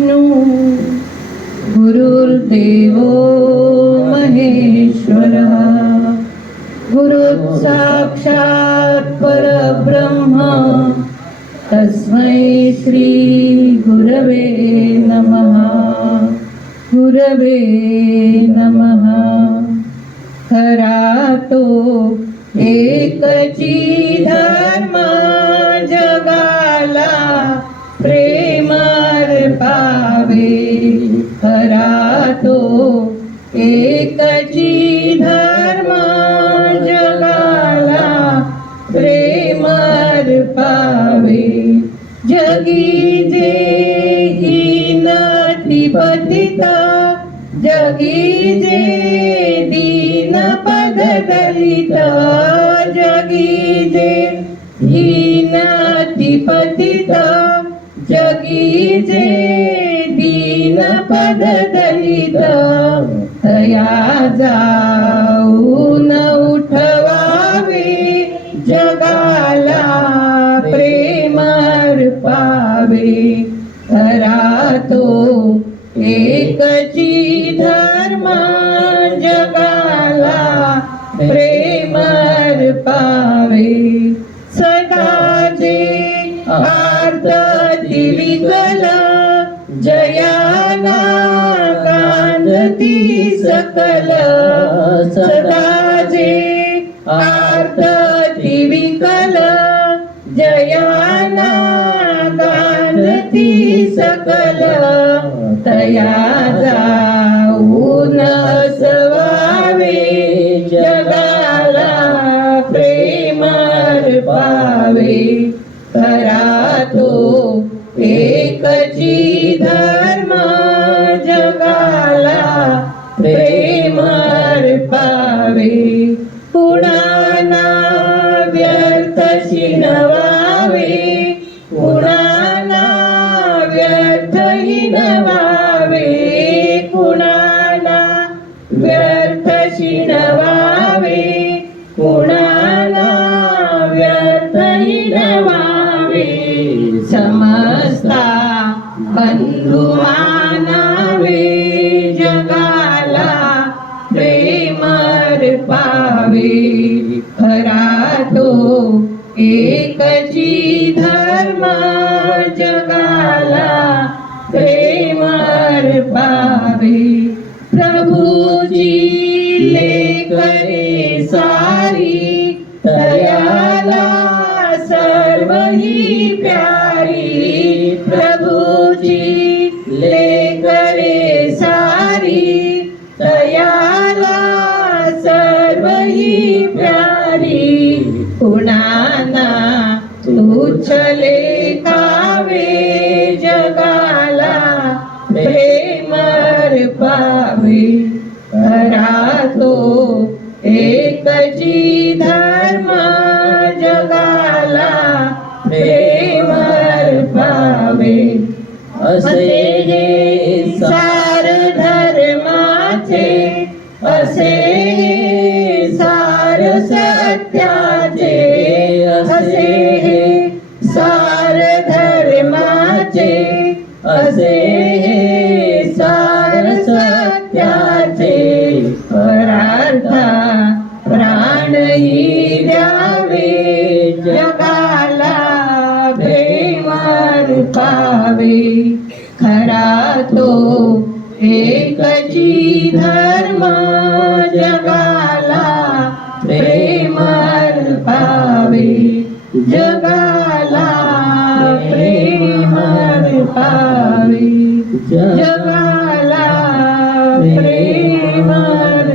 विष्णू गुरुर्देवो महेश्वर. गुरु साक्षात् परब्रह्म तस्मै श्री गुरवे नमः. गुरवे नमः. खरा तो एकचिधा पावे. जगी जे हीन पतिता जगी जे दीन पद दलिता जगी जे हीन पतित जगी जे दीन पद दलिता तया जा पावे धरा तो एकची धर्म जगाला प्रेम पावे. सदाचे आर्त कला जयाना कांदती सकल. सदाचे आर्त कला जयाना ती सकल तया जाऊन सवावे जगाला प्रेम पावे खरा तो एकची धर्म. जगाला प्रेम पावे व्यर्थ शिनवावे कुणाला व्यर्थ हिनवावे समस्ता बंधू मानावे जगाला प्रेमर पावे। खरा तो एकची धर्म जगाला प्रेमर पावे। करे सारी तयाला सर्व ही प्यारी. प्रभूजी लेकरे सारी तयाला सर्व ही प्यारी. कुणाना तुच्छले कावे जगाला प्रेमर पावे असे हे सार धर्माचे असे हे सार सत्याचे असे हे सार धर्माचे असे हे सार सत्याचे खरा तो एकची धर्म जगाला प्रेम पावे. जगाला प्रेम पावे. जगाला प्रेमर